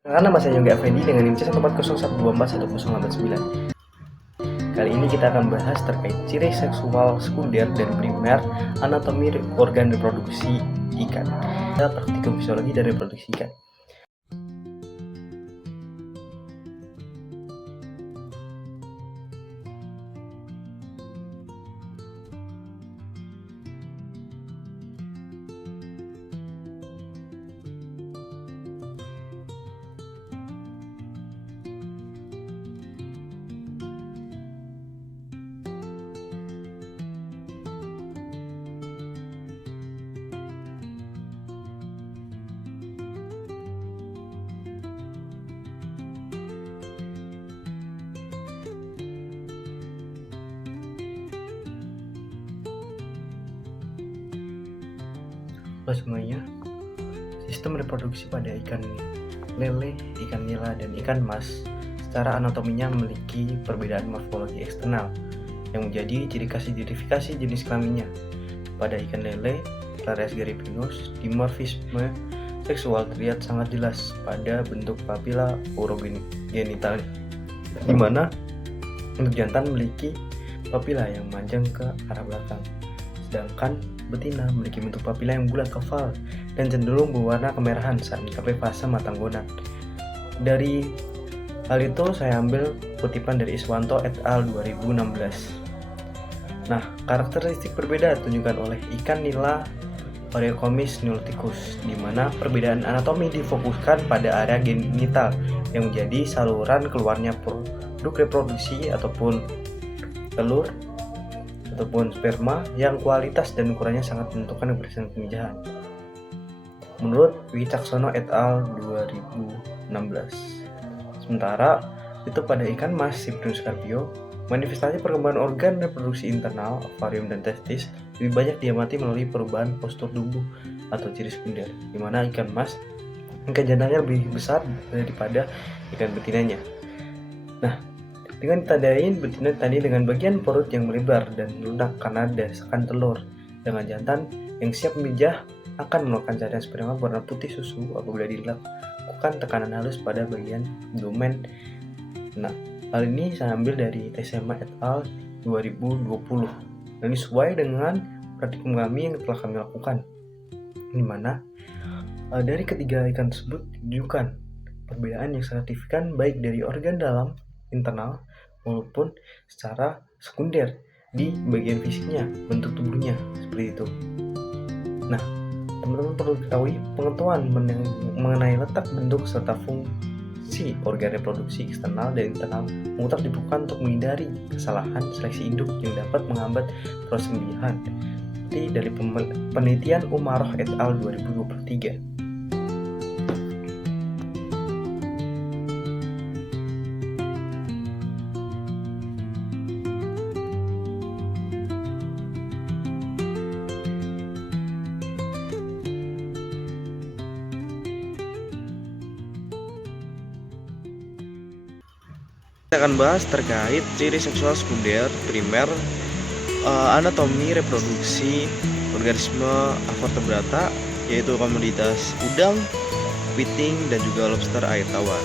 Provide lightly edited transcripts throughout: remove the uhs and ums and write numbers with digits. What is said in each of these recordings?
Nama saya Yoga Effendi dengan NIM C140124189. Kali ini kita akan bahas terkait ciri seksual sekunder dan primer, anatomi organ reproduksi ikan, dan praktikum fisiologi dari reproduksi ikan. Semuanya, sistem reproduksi pada ikan lele, ikan nila, dan ikan mas secara anatominya memiliki perbedaan morfologi eksternal yang menjadi ciri khas identifikasi jenis kelaminnya. Pada ikan lele, Clarias garipinus, dimorfisme seksual terlihat sangat jelas pada bentuk papila urogenital, di mana untuk jantan memiliki papila yang memanjang ke arah belakang, sedangkan betina memiliki bentuk papila yang bulat oval dan cenderung berwarna kemerahan saat mencapai fase matang gonad. Dari hal itu saya ambil kutipan dari Iswanto et al. 2016. Nah, karakteristik berbeda ditunjukkan oleh ikan nila Oreocomis niloticus, di mana perbedaan anatomi difokuskan pada area genital yang menjadi saluran keluarnya produk reproduksi ataupun telur ataupun sperma yang kualitas dan ukurannya sangat menentukan keberhasilan pemijahan. Menurut Wicaksono et al. 2016. Sementara itu pada ikan mas Cyprinus carpio, manifestasi perkembangan organ reproduksi internal, ovarium dan testis lebih banyak diamati melalui perubahan postur tubuh atau ciri sekunder, di mana ikan mas ikan jantannya lebih besar daripada ikan betinanya. Nah, dengan ditandain betina ditandai dengan bagian perut yang melebar dan lunak karena desakan telur, dengan jantan yang siap memijah akan melakukan cairan sperma berwarna putih susu apabila dilakukan tekanan halus pada bagian abdomen. Nah, hal ini saya ambil dari TSMA et al. 2020 dan sesuai dengan praktikum kami yang telah kami lakukan, di mana dari ketiga ikan tersebut ditunjukkan perbedaan yang signifikan baik dari organ dalam internal maupun secara sekunder di bagian fisiknya, bentuk tubuhnya seperti itu. Nah, teman-teman perlu ketahui pengetahuan mengenai letak, bentuk, serta fungsi organ reproduksi eksternal dan internal mutlak dibutuhkan untuk menghindari kesalahan seleksi induk yang dapat menghambat proses pemijahan, seperti dari penelitian Umaroh et al. 2023. Kita akan bahas terkait ciri seksual sekunder, primer, anatomi reproduksi organisme avertebrata, yaitu komoditas udang, kepiting, dan juga lobster air tawar.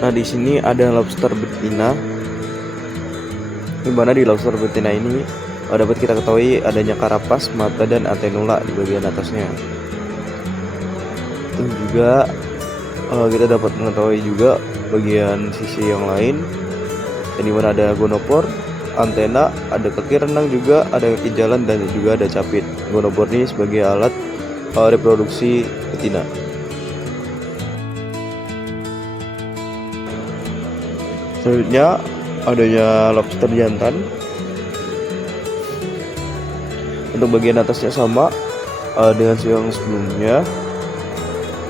Nah, di sini ada lobster betina, di mana di lobster betina ini dapat kita ketahui adanya karapas, mata, dan antenula di bagian atasnya. Dan juga kita dapat mengetahui juga bagian sisi yang lain, yang dimana ada gonopor, antena, ada kaki renang, juga ada kaki jalan, dan juga ada capit. Gonopor ini sebagai alat reproduksi betina. Selanjutnya adanya lobster jantan. Untuk bagian atasnya sama dengan yang sebelumnya,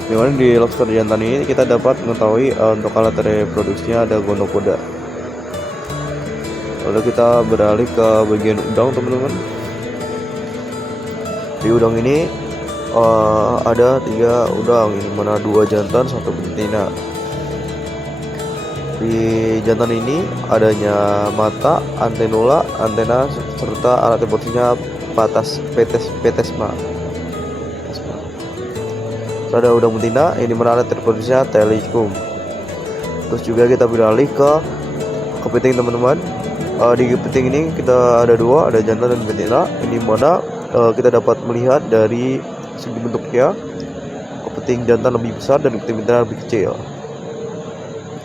dimana di lobster jantan ini kita dapat mengetahui untuk alat reproduksinya ada gonopoda. Lalu kita beralih ke bagian udang, teman-teman. Di udang ini ada 3 udang, ini mana 2 jantan, 1 betina. Di jantan ini adanya mata, antena, serta alat reproduksinya Petesma. Ada udang betina yang dimana alat reproduksinya telescope. Terus juga kita beralih ke kepiting teman-teman. Di kepiting ini kita ada dua, ada jantan dan betina. Ini mana kita dapat melihat dari segi bentuknya, kepiting jantan lebih besar dan kepiting betina lebih kecil.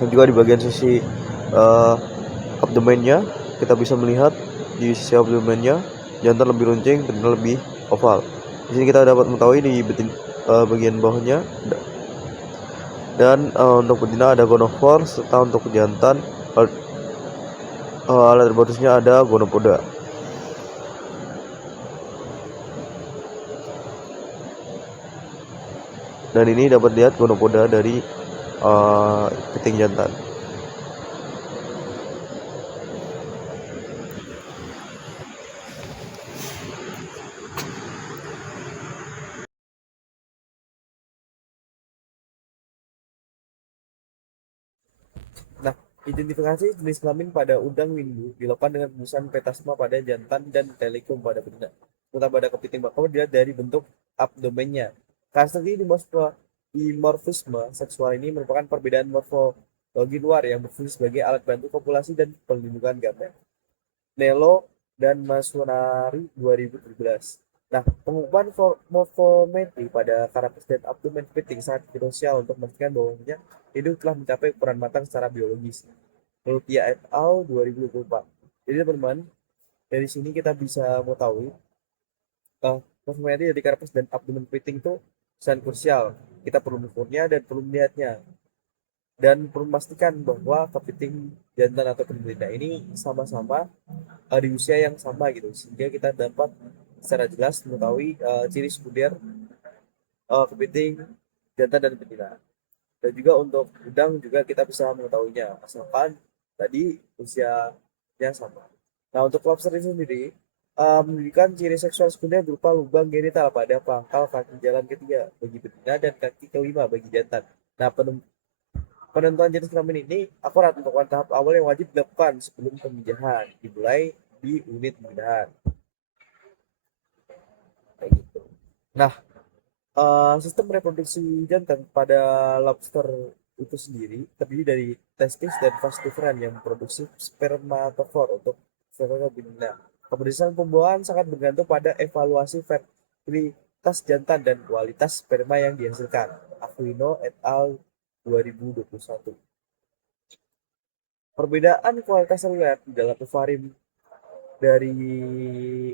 Dan juga di bagian sisi abdomennya kita bisa melihat di sisi abdomennya jantan lebih runcing, betina lebih oval. Di sini kita dapat mengetahui di bagian bawahnya dan untuk betina ada gonopor, serta untuk jantan alat reproduksinya ada gonopoda. Dan ini dapat lihat gonopoda dari kepiting jantan. Nah, identifikasi jenis kelamin pada udang windu dilakukan dengan pemenusan petasma pada jantan dan telekom pada betina. Serta pada kepiting bakau dilihat dari bentuk abdomennya. Karakteristik dimorfisme seksual ini merupakan perbedaan morfologi luar yang berfungsi sebagai alat bantu kopulasi dan perlindungan gamet. Nelo dan Masunari 2017. Nah, pengukuran morfometri pada karakteristik dan abdomen kepiting sangat krusial untuk memastikan bahwa hidung telah mencapai ukuran matang secara biologis. Lutia et al. 2024. Jadi teman-teman, dari sini kita bisa mengetahui morfometri dari karakteristik dan abdomen kepiting itu sangat krusial. Kita perlu mengukurnya dan perlu melihatnya. Dan perlu memastikan bahwa kepiting jantan atau betina ini sama-sama di usia yang sama gitu, sehingga kita dapat secara jelas mengetahui ciri sekunder kepiting jantan dan betina. Dan juga untuk udang juga kita bisa mengetahuinya asalkan tadi usianya sama. Nah, untuk lobster ini sendiri menunjukkan ciri seksual sekunder berupa lubang genital pada pangkal kaki jalan ketiga bagi betina dan kaki kelima bagi jantan. Nah, penentuan jenis kelamin ini akurat untuk tahap awal yang wajib dilakukan sebelum pemijahan, dimulai di unit pemijahan. Kayak gitu. Nah, sistem reproduksi jantan pada lobster itu sendiri terdiri dari testis dan vas deferens yang memproduksi spermatofor untuk betina. Keberhasilan pembuahan sangat bergantung pada evaluasi fertilitas jantan dan kualitas sperma yang dihasilkan. Aquino et al. 2021. Perbedaan kualitas seluler di dalam ovarium dari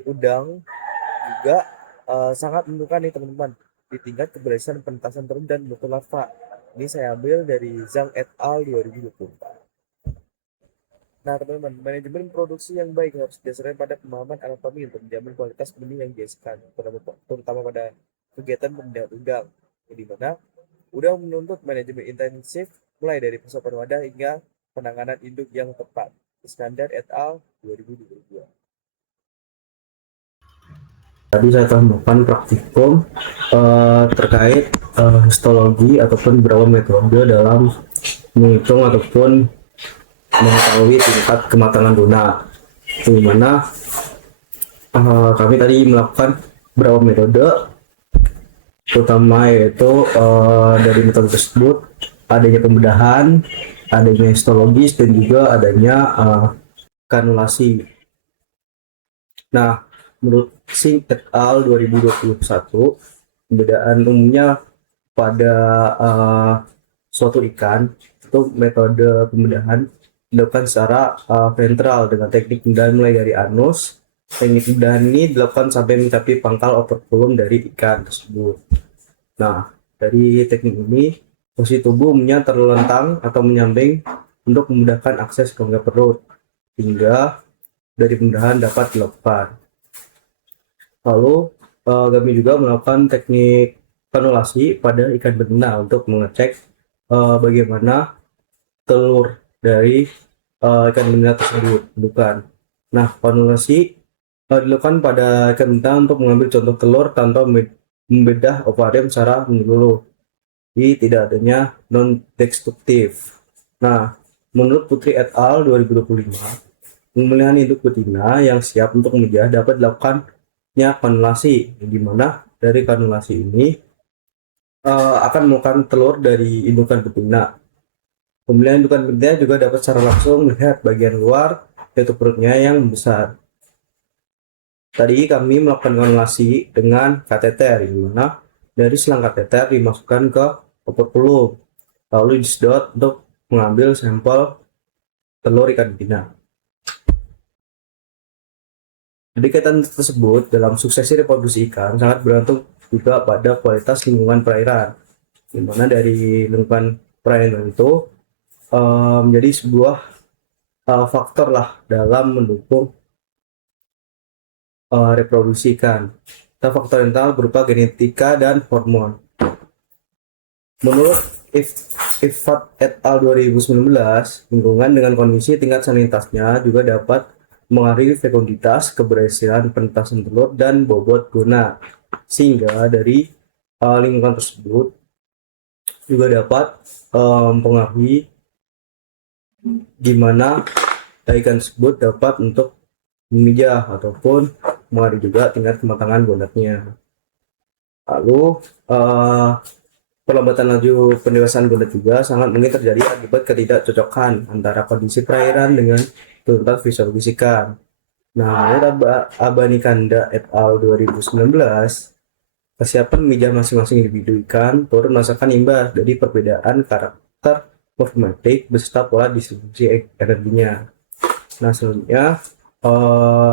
udang juga sangat menentukan nih teman-teman di tingkat keberhasilan penetasan telur dan bentuk larva. Ini saya ambil dari Zhang et al. 2024. Nah teman-teman, manajemen produksi yang baik harus didasarkan pada pemahaman anatomi untuk menjamin kualitas benih yang dihasilkan, terutama pada kegiatan pembudidayaan udang, di mana udang menuntut manajemen intensif mulai dari pasokan wadah hingga penanganan induk yang tepat. Iskandar et al. 2022. Tadi saya telah melakukan praktikum terkait histologi ataupun beberapa metode dalam menghitung ataupun mengetahui tingkat kematangan lunak, di mana kami tadi melakukan beberapa metode, terutama yaitu dari metode tersebut adanya pembedahan, adanya histologis, dan juga adanya kanulasi. Nah, menurut Singh et al. 2021, pembedaan umumnya pada suatu ikan itu metode pembedahan dilakukan secara ventral dengan teknik pembedahan mulai dari anus. Teknik pembedahan ini dilakukan sampai mencapai pangkal operculum dari ikan tersebut. Nah, dari teknik ini posisi tubuh umumnya terlentang atau menyamping untuk memudahkan akses ke rongga perut, hingga dari pembedahan dapat dilakukan. Lalu kami juga melakukan teknik kanulasi pada ikan betina untuk mengecek bagaimana telur dari ikan betina tersebut bukan. Nah, kanulasi dilakukan pada ikan betina untuk mengambil contoh telur tanpa membedah ovarium secara menyeluruh. Jadi tidak adanya non-destruktif. Nah, menurut Putri et al. 2025, pemilihan induk betina yang siap untuk memijah dapat dilakukan terjadinya kanulasi, di mana dari kanulasi ini akan memakan telur dari indukan betina. Kemudian indukan betina juga dapat secara langsung melihat bagian luar, yaitu perutnya yang besar. Tadi kami melakukan kanulasi dengan kateter, di mana dari selang kateter dimasukkan ke operkulum, lalu disedot untuk mengambil sampel telur ikan betina. Jadi kaitan tersebut dalam suksesi reproduksi ikan sangat bergantung juga pada kualitas lingkungan perairan, di mana dari lingkungan perairan itu menjadi sebuah faktor lah dalam mendukung reproduksi ikan. Faktor internal berupa genetika dan hormon. Menurut Ifat et al. 2019, lingkungan dengan kondisi tingkat salinitasnya juga dapat mengaruhi fekunditas, keberhasilan penetasan telur, dan bobot gona. Sehingga dari lingkungan tersebut juga dapat mempengaruhi gimana ikan tersebut dapat untuk memijah ataupun mengaruhi juga tingkat kematangan gonatnya. Lalu perlambatan laju pendewasaan gonat juga sangat mungkin terjadi akibat ketidakcocokan antara kondisi perairan dengan tuntutan fisiologis ikan. Nah, menurut Abanikanda et al. 2019, kesiapan memijah masing-masing individu ikan turut merasakan imbas dari perbedaan karakter morfometrik beserta pola distribusi energinya. Nah, selanjutnya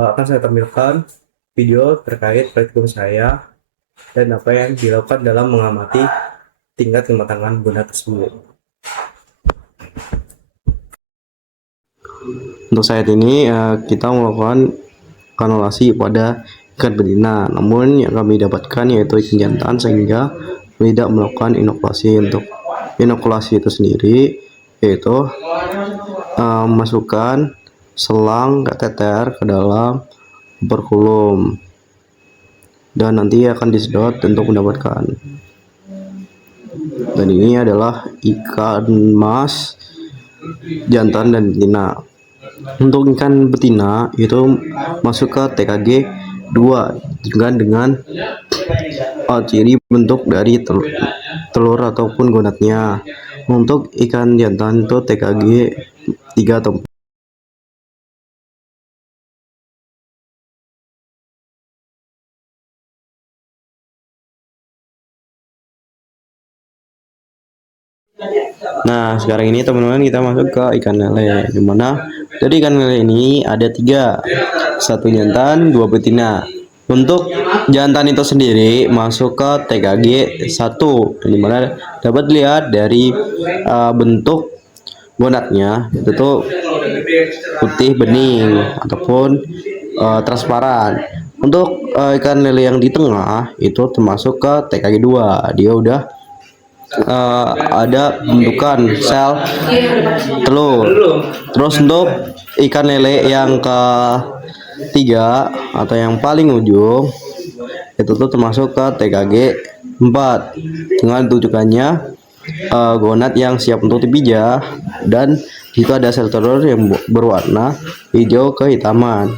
akan saya tampilkan video terkait praktikum saya dan apa yang dilakukan dalam mengamati tingkat kematangan gonat tersebut. Untuk saat ini kita melakukan kanulasi pada ikan betina, namun yang kami dapatkan yaitu ikan jantan, sehingga tidak melakukan inokulasi. Untuk inokulasi itu sendiri yaitu masukkan selang kateter ke dalam operkulum dan nanti akan disedot untuk mendapatkan. Dan ini adalah ikan mas jantan dan betina. Untuk ikan betina itu masuk ke TKG 2 juga dengan ciri bentuk dari telur ataupun gonatnya. Untuk ikan jantan itu TKG 3 atau 4. Nah, sekarang ini teman-teman kita masuk ke ikan lele, dimana dari ikan lele ini ada 3, 1 jantan, 2 betina. Untuk jantan itu sendiri masuk ke TKG 1, dimana dapat dilihat dari bentuk gonatnya itu tuh putih bening ataupun transparan. Untuk ikan lele yang di tengah itu termasuk ke TKG 2, dia udah ada bentukan sel telur. Terus untuk ikan lele yang ketiga atau yang paling ujung itu tuh termasuk ke TKG 4 dengan tunjukannya gonat yang siap untuk dipijah, dan itu ada sel telur yang berwarna hijau kehitaman.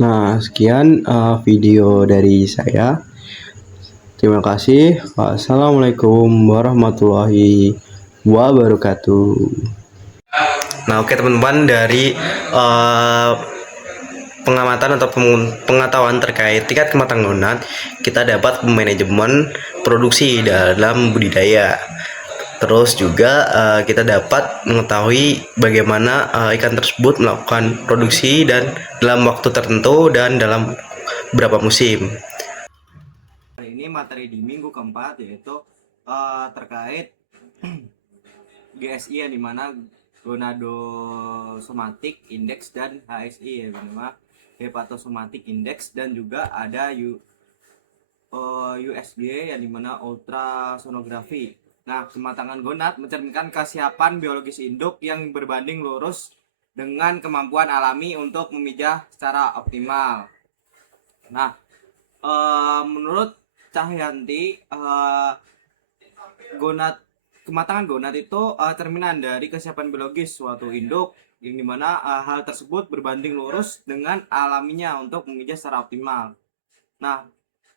Nah, sekian video dari saya. Terima kasih. Wassalamualaikum warahmatullahi wabarakatuh. Nah, oke teman-teman, dari pengamatan atau pengetahuan terkait tingkat kematangan gonat, kita dapat manajemen produksi dalam budidaya. Terus juga kita dapat mengetahui bagaimana ikan tersebut melakukan produksi dan dalam waktu tertentu dan dalam beberapa musim. Ini materi di minggu keempat yaitu terkait GSI, yang dimana Gonadosomatic Index dan HSI, ya, bernama Hepatosomatic Index, dan juga ada USG yang dimana ultrasonografi. Nah, kematangan gonat mencerminkan kesiapan biologis induk yang berbanding lurus dengan kemampuan alami untuk memijah secara optimal. Nah, menurut Cahyanti, gonad kematangan gonad itu cerminan dari kesiapan biologis suatu induk, yang dimana hal tersebut berbanding lurus dengan alaminya untuk memijah secara optimal. Nah,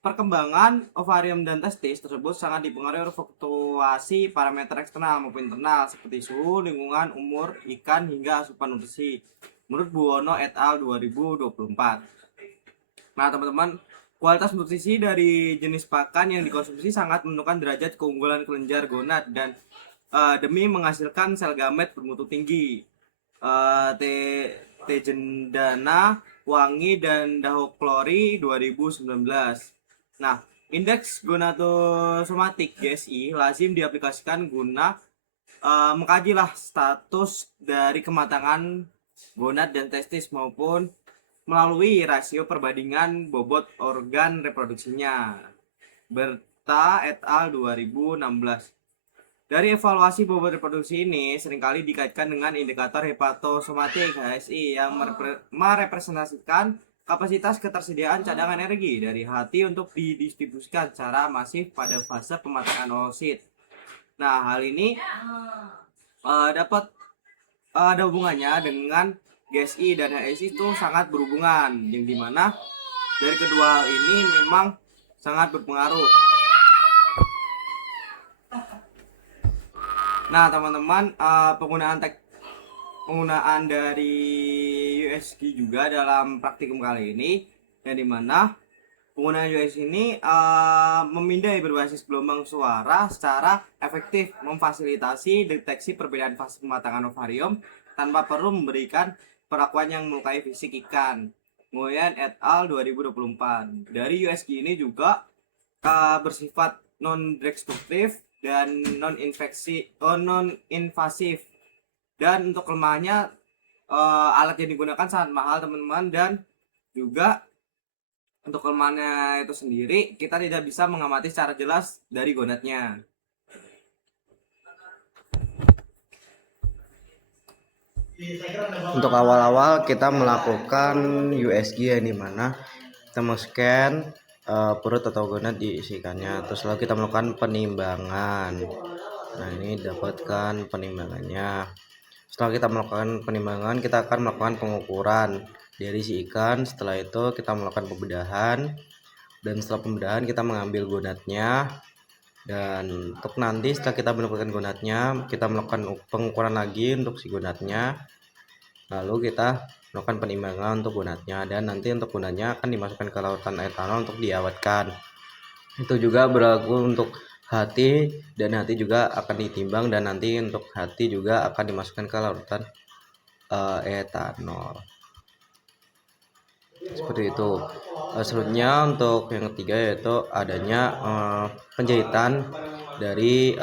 perkembangan ovarium dan testis tersebut sangat dipengaruhi oleh fluktuasi parameter eksternal maupun internal seperti suhu, lingkungan, umur ikan, hingga asupan nutrisi. Menurut Buwono et al. 2024. Nah, teman-teman, kualitas nutrisi dari jenis pakan yang dikonsumsi sangat menentukan derajat keunggulan kelenjar gonad dan demi menghasilkan sel gamet bermutu tinggi. T Tejendana, Wangi, dan Dahoklori 2019. Nah, indeks gonadosomatik GSI lazim diaplikasikan guna mengkajilah status dari kematangan gonad dan testis maupun melalui rasio perbandingan bobot organ reproduksinya. Berta et al. 2016. Dari evaluasi bobot reproduksi ini seringkali dikaitkan dengan indikator hepatosomatik HSI yang merepresentasikan kapasitas ketersediaan cadangan energi dari hati untuk didistribusikan secara masif pada fase pematangan oosit. Nah, hal ini dapat ada hubungannya dengan GSI dan HSI itu sangat berhubungan, yang dimana dari kedua hal ini memang sangat berpengaruh. Nah, teman-teman, penggunaan dari USG juga dalam praktikum kali ini, yang dimana penggunaan USG ini memindai berbasis gelombang suara secara efektif memfasilitasi deteksi perbedaan fase pematangan ovarium tanpa perlu memberikan perlakuan yang melukai fisik ikan. Nguyen et al. 2024. Dari USG ini juga bersifat non-destruktif dan non-invasif. Dan untuk kelemahannya, alat yang digunakan sangat mahal, teman-teman, dan juga untuk kelemahannya itu sendiri kita tidak bisa mengamati secara jelas dari gonadnya. Untuk awal-awal kita melakukan USG yang dimana kita men-scan perut atau gonad diisikannya, terus lalu kita melakukan penimbangan. Nah, ini dapatkan penimbangannya. Setelah kita melakukan penimbangan, kita akan melakukan pengukuran dari si ikan. Setelah itu kita melakukan pembedahan, dan setelah pembedahan kita mengambil gonadnya. Dan untuk nanti setelah kita melakukan gonadnya, kita melakukan pengukuran lagi untuk si gonadnya, lalu kita melakukan penimbangan untuk gonadnya, dan nanti untuk gonadnya akan dimasukkan ke lautan etanol untuk diawetkan. Itu juga berlaku untuk hati, dan hati juga akan ditimbang, dan nanti untuk hati juga akan dimasukkan ke lautan etanol. Seperti itu. Selanjutnya untuk yang ketiga yaitu adanya penjahitan dari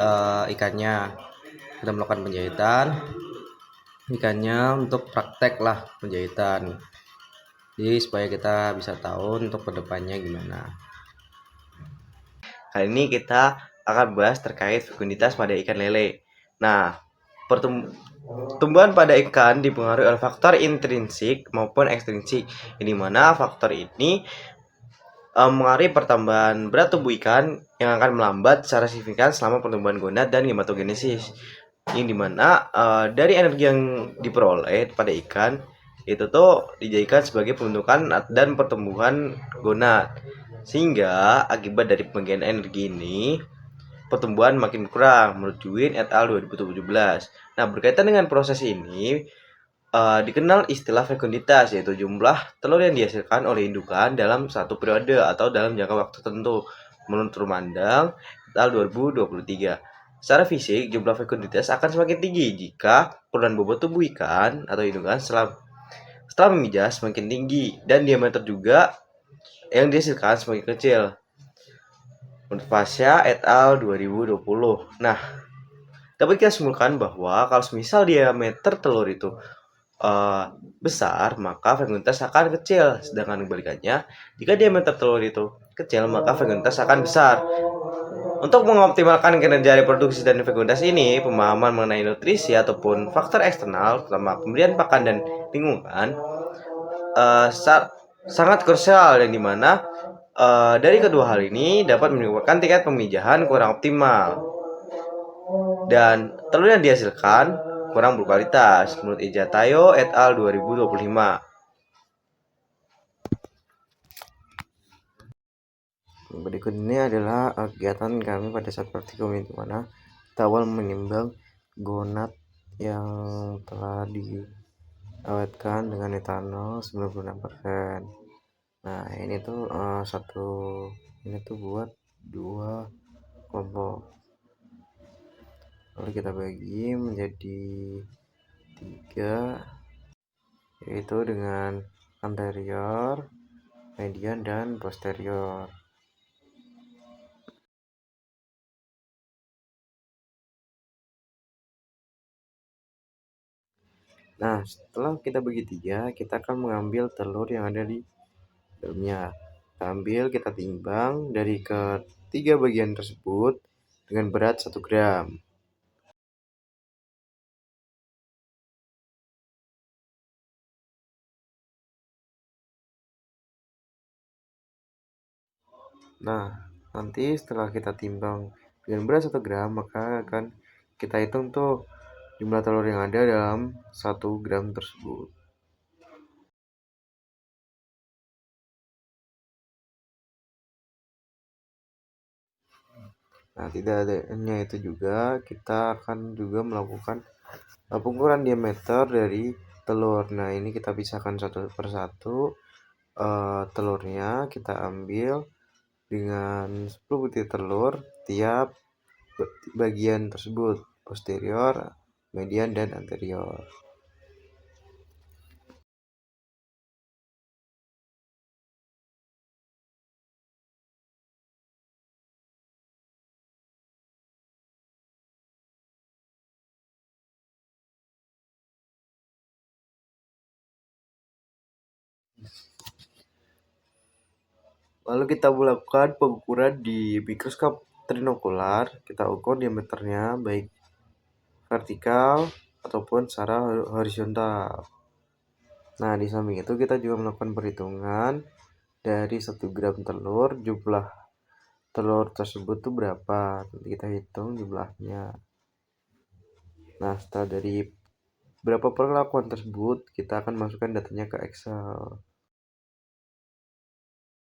ikannya. Kita melakukan penjahitan ikannya untuk praktek lah penjahitan, jadi supaya kita bisa tahu untuk kedepannya gimana. Kali ini kita akan bahas terkait fekunditas pada ikan lele. Nah, pertumbuhan pada ikan dipengaruhi oleh faktor intrinsik maupun ekstrinsik, di mana faktor ini mengaruhi pertambahan berat tubuh ikan yang akan melambat secara signifikan selama pertumbuhan gonad dan gematogenesis, yang dimana dari energi yang diperoleh pada ikan itu tuh dijadikan sebagai pembentukan dan pertumbuhan gonad, sehingga akibat dari pembagian energi ini pertumbuhan makin kurang menurut Juin et al. 2017. Nah, berkaitan dengan proses ini dikenal istilah fekunditas, yaitu jumlah telur yang dihasilkan oleh indukan dalam satu periode atau dalam jangka waktu tertentu menurut Rumandang et al. 2023. Secara fisik, jumlah fekunditas akan semakin tinggi jika perubahan bobot tubuh ikan atau indukan setelah memijah semakin tinggi, dan diameter juga yang dihasilkan semakin kecil menurut Fasya et al. 2020. Nah, dapat kita simpulkan bahwa kalau misal diameter telur itu besar, maka fekunditas akan kecil. Sedangkan kebalikannya, jika diameter telur itu kecil, maka fekunditas akan besar. Untuk mengoptimalkan kinerja reproduksi dan fekunditas ini, pemahaman mengenai nutrisi ataupun faktor eksternal, terutama pemberian pakan dan lingkungan, sangat krusial, yang dimana dari kedua hal ini dapat menyebabkan tingkat pemijahan kurang optimal dan telur yang dihasilkan kurang berkualitas menurut Ijatayo et al. 2025. Berikut ini adalah kegiatan kami pada saat praktikum, di mana kita awal menimbang gonat yang telah diawetkan dengan etanol 96%. Nah, ini tuh ini tuh buat 2 kelompok. Lalu kita bagi menjadi 3, yaitu dengan anterior, median, dan posterior. Nah, setelah kita bagi 3, kita akan mengambil telur yang ada di dalamnya. Kita ambil, kita timbang dari ketiga bagian tersebut dengan berat 1 gram. Nah, nanti setelah kita timbang dengan berat 1 gram, maka akan kita hitung tuh jumlah telur yang ada dalam 1 gram tersebut. Nah, tidak hanya itu juga, kita akan juga melakukan pengukuran diameter dari telur. Nah, ini kita pisahkan satu persatu. Telurnya kita ambil dengan 10 butir telur tiap bagian tersebut, posterior, median, dan anterior. Lalu kita melakukan pengukuran di mikroskop trinokular. Kita ukur diameternya baik vertikal ataupun secara horizontal. Nah, di samping itu kita juga melakukan perhitungan dari 1 gram telur, jumlah telur tersebut tuh berapa. Nanti kita hitung jumlahnya. Nah, setelah dari berapa perlakuan tersebut, kita akan masukkan datanya ke Excel.